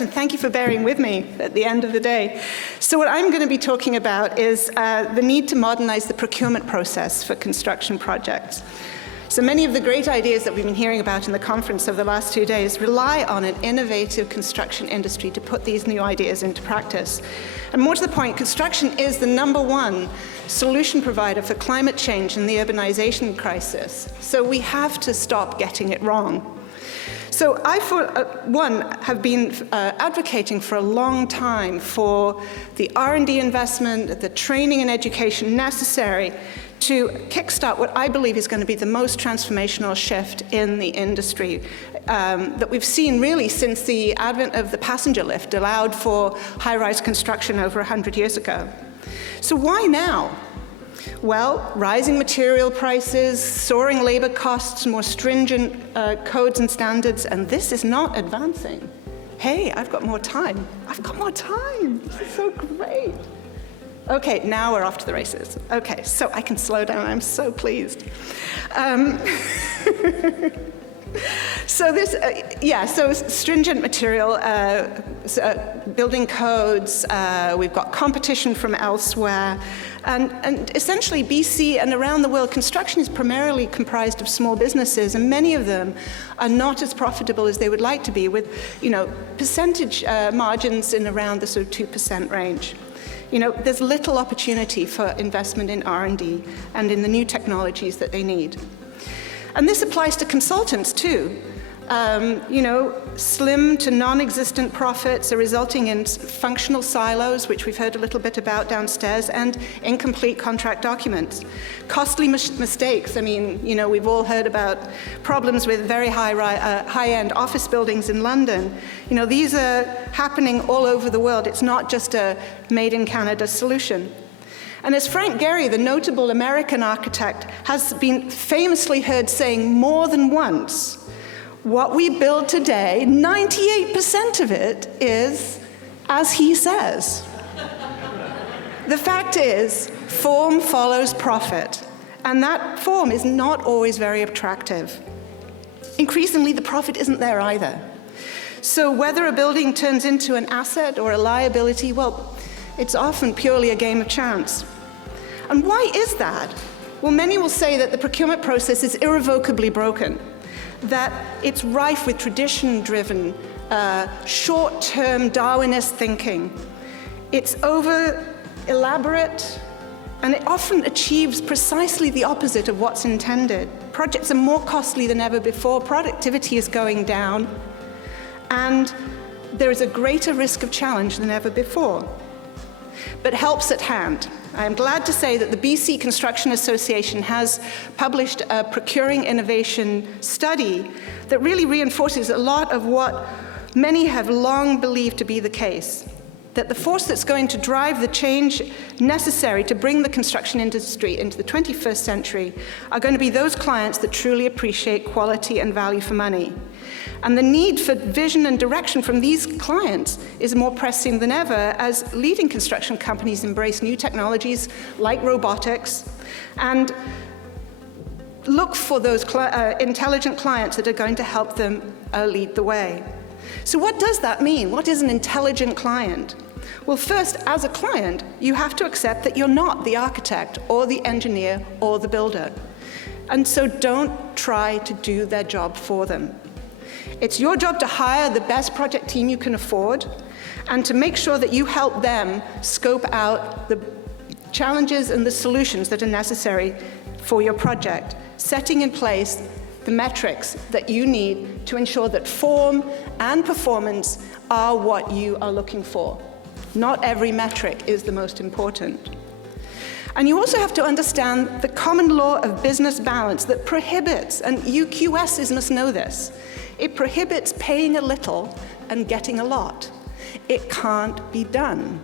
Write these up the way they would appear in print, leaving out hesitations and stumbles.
much, and thank you for bearing with me at the end of the day. So what I'm going to be talking about is the need to modernize the procurement process for construction projects. So many of the great ideas that we've been hearing about in the conference over the last 2 days rely on an innovative construction industry to put these new ideas into practice. And more to the point, construction is the one solution provider for climate change and the urbanization crisis. So we have to stop getting it wrong. So I, for one, have been advocating for a long time for the R&D investment, the training and education necessary to kickstart what I believe is going to be the most transformational shift in the industry that we've seen really since the advent of the passenger lift allowed for high-rise construction over 100 years ago. So why now? Well, rising material prices, soaring labor costs, more stringent codes and standards, and this is not advancing. Hey, I've got more time. I've got more time. This is so great. Okay, now we're off to the races. Okay, so I can slow down. I'm so pleased. So this, so stringent material, building codes, we've got competition from elsewhere, and essentially BC and around the world, construction is primarily comprised of small businesses, and many of them are not as profitable as they would like to be, with, percentage margins in around the sort of 2% range. There's little opportunity for investment in R&D and in the new technologies that they need. And this applies to consultants too. Slim to non-existent profits are resulting in functional silos, which we've heard a little bit about downstairs, and incomplete contract documents. Costly mistakes. I mean, we've all heard about problems with very high-end office buildings in London. These are happening all over the world. It's not just a made-in-Canada solution. And as Frank Gehry, the notable American architect, has been famously heard saying more than once, what we build today, 98% of it is as he says. The fact is, form follows profit, and that form is not always very attractive. Increasingly, the profit isn't there either. So whether a building turns into an asset or a liability, well, it's often purely a game of chance. And why is that? Well, many will say that the procurement process is irrevocably broken, that it's rife with tradition-driven, short-term Darwinist thinking. It's over-elaborate, and it often achieves precisely the opposite of what's intended. Projects are more costly than ever before, productivity is going down, and there is a greater risk of challenge than ever before. But help's at hand. I am glad to say that the BC Construction Association has published a Procuring Innovation study that really reinforces a lot of what many have long believed to be the case, that the force that's going to drive the change necessary to bring the construction industry into the 21st century are going to be those clients that truly appreciate quality and value for money. And the need for vision and direction from these clients is more pressing than ever as leading construction companies embrace new technologies like robotics and look for those intelligent clients that are going to help them lead the way. So what does that mean? What is an intelligent client? Well, first, as a client, you have to accept that you're not the architect or the engineer or the builder. And so don't try to do their job for them. It's your job to hire the best project team you can afford and to make sure that you help them scope out the challenges and the solutions that are necessary for your project, setting in place the metrics that you need to ensure that form and performance are what you are looking for. Not every metric is the most important. And you also have to understand the common law of business balance that prohibits, and you QSs must know this, it prohibits paying a little and getting a lot. It can't be done.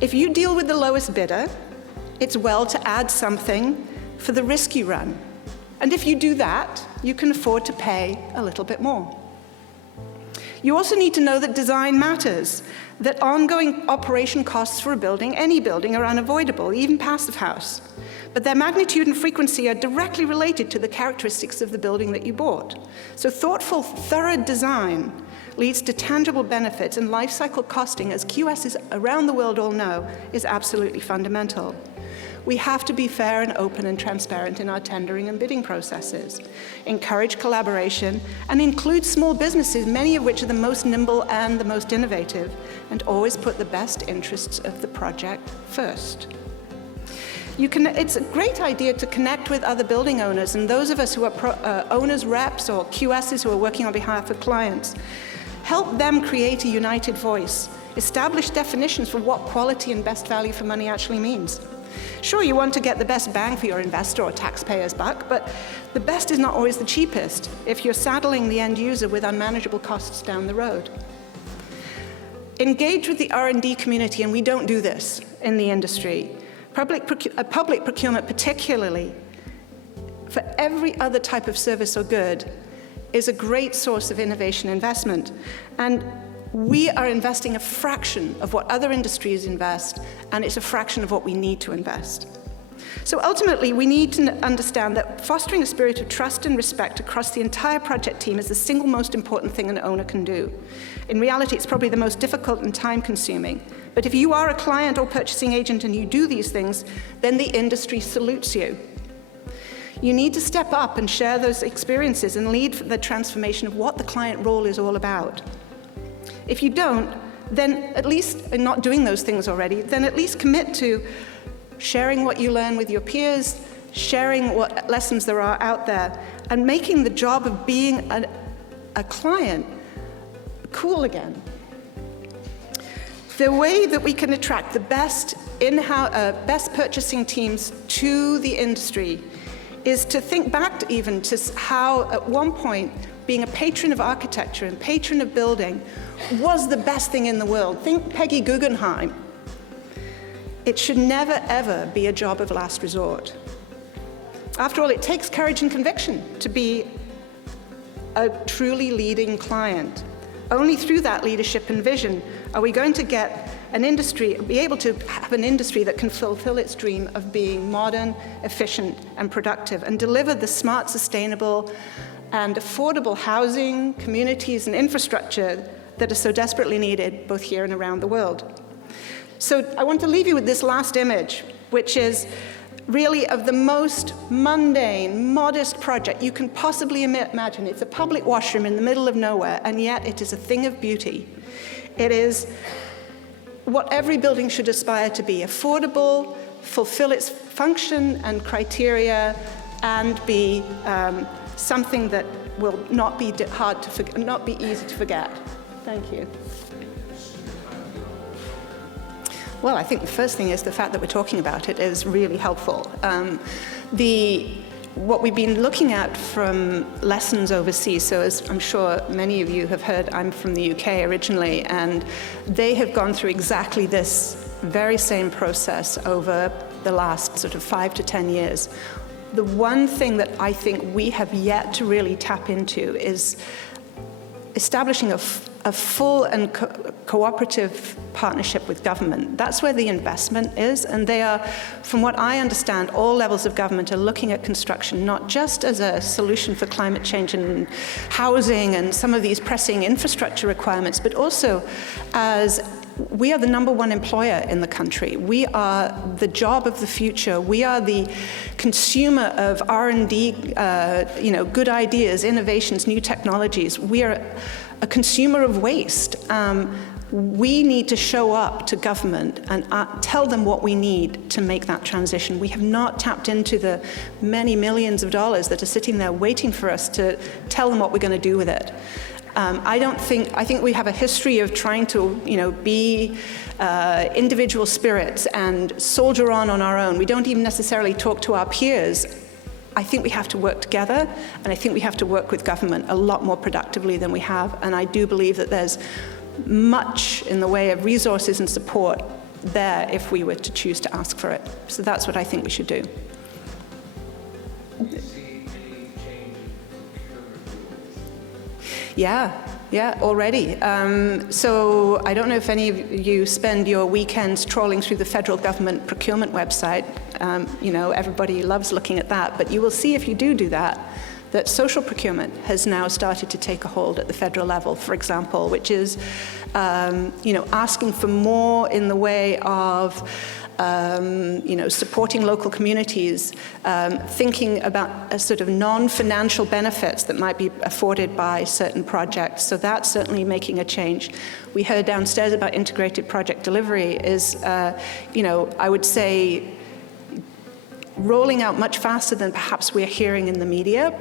If you deal with the lowest bidder, it's well to add something for the risk you run. And if you do that, you can afford to pay a little bit more. You also need to know that design matters, that ongoing operation costs for a building, any building, are unavoidable, even passive house. But their magnitude and frequency are directly related to the characteristics of the building that you bought. So thoughtful, thorough design leads to tangible benefits, and life cycle costing, as QSs around the world all know, is absolutely fundamental. We have to be fair and open and transparent in our tendering and bidding processes, encourage collaboration, and include small businesses, many of which are the most nimble and the most innovative, and always put the best interests of the project first. It's a great idea to connect with other building owners, and those of us who are owners reps or QSs who are working on behalf of clients. Help them create a united voice, establish definitions for what quality and best value for money actually means. Sure, you want to get the best bang for your investor or taxpayer's buck, but the best is not always the cheapest if you're saddling the end user with unmanageable costs down the road. Engage with the R&D community, and we don't do this in the industry. Public procurement particularly, for every other type of service or good, is a great source of innovation investment. And we are investing a fraction of what other industries invest, and it's a fraction of what we need to invest. So ultimately, we need to understand that fostering a spirit of trust and respect across the entire project team is the single most important thing an owner can do. In reality, it's probably the most difficult and time-consuming. But if you are a client or purchasing agent and you do these things, then the industry salutes you. You need to step up and share those experiences and lead the transformation of what the client role is all about. If you don't, then at least, and not doing those things already, then at least commit to sharing what you learn with your peers, sharing what lessons there are out there, and making the job of being a client cool again. The way that we can attract the best best purchasing teams to the industry is to think back even to how, at one point, being a patron of architecture and patron of building was the best thing in the world. Think Peggy Guggenheim. It should never, ever be a job of last resort. After all, it takes courage and conviction to be a truly leading client. Only through that leadership and vision are we going to get an industry, be able to have an industry that can fulfill its dream of being modern, efficient, and productive, and deliver the smart, sustainable, and affordable housing, communities, and infrastructure that are so desperately needed both here and around the world. So I want to leave you with this last image, which is really of the most mundane, modest project you can possibly imagine. It's a public washroom in the middle of nowhere, and yet it is a thing of beauty. It is what every building should aspire to be: affordable, fulfill its function and criteria, and be something that will not be hard to not be easy to forget. Thank you. Well, I think the first thing is the fact that we're talking about it is really helpful. What we've been looking at from lessons overseas, so as I'm sure many of you have heard, I'm from the UK originally, and they have gone through exactly this very same process over the last sort of 5 to 10 years. The one thing that I think we have yet to really tap into is establishing a full and cooperative partnership with government. That's where the investment is, and they are, from what I understand, all levels of government are looking at construction not just as a solution for climate change and housing and some of these pressing infrastructure requirements, but also as we are the #1 employer in the country. We are the job of the future. We are the consumer of R&D, good ideas, innovations, new technologies. We are a consumer of waste. We need to show up to government and tell them what we need to make that transition. We have not tapped into the many millions of dollars that are sitting there waiting for us to tell them what we're going to do with it. I think we have a history of trying to, be individual spirits and soldier on our own. We don't even necessarily talk to our peers. I think we have to work together, and I think we have to work with government a lot more productively than we have. And I do believe that there's much in the way of resources and support there if we were to choose to ask for it. So that's what I think we should do. Yeah, already. So I don't know if any of you spend your weekends trawling through the federal government procurement website. Everybody loves looking at that, but you will see if you do that, that social procurement has now started to take a hold at the federal level, for example, which is asking for more in the way of supporting local communities, thinking about a sort of non-financial benefits that might be afforded by certain projects. So that's certainly making a change. We heard downstairs about integrated project delivery is, I would say, rolling out much faster than perhaps we're hearing in the media.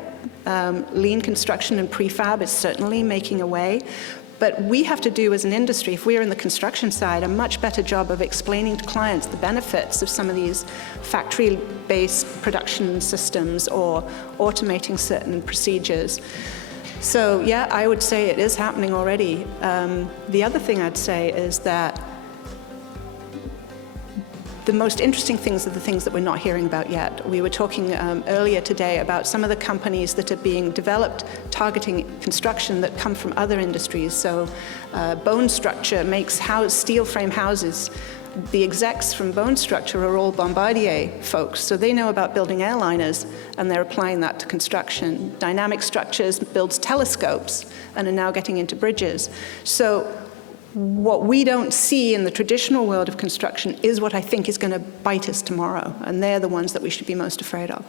Lean construction and prefab is certainly making a way. But we have to do as an industry, if we're in the construction side, a much better job of explaining to clients the benefits of some of these factory-based production systems or automating certain procedures. So yeah, I would say it is happening already. The other thing I'd say is that the most interesting things are the things that we're not hearing about yet. We were talking earlier today about some of the companies that are being developed targeting construction that come from other industries. So Bone Structure makes steel frame houses. The execs from Bone Structure are all Bombardier folks, so they know about building airliners, and they're applying that to construction. Dynamic Structures builds telescopes and are now getting into bridges. So what we don't see in the traditional world of construction is what I think is going to bite us tomorrow, and they're the ones that we should be most afraid of.